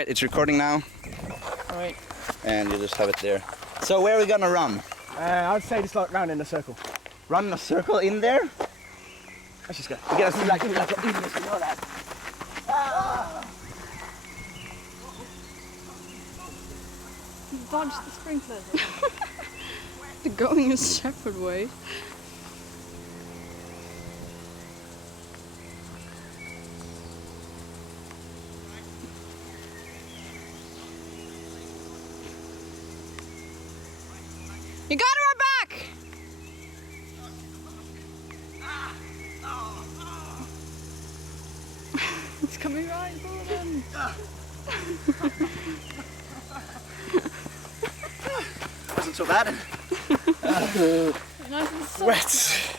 It's recording now. Alright. And you just have it there. So where are we gonna run? I'd say just like round in a circle. Run in a circle in there? Let's just go. We gotta see like in this, you know that. Dodge the sprinklers. They're going a separate way. You got her back! It's coming right for them. Wasn't so bad. Nice and soft. Wet.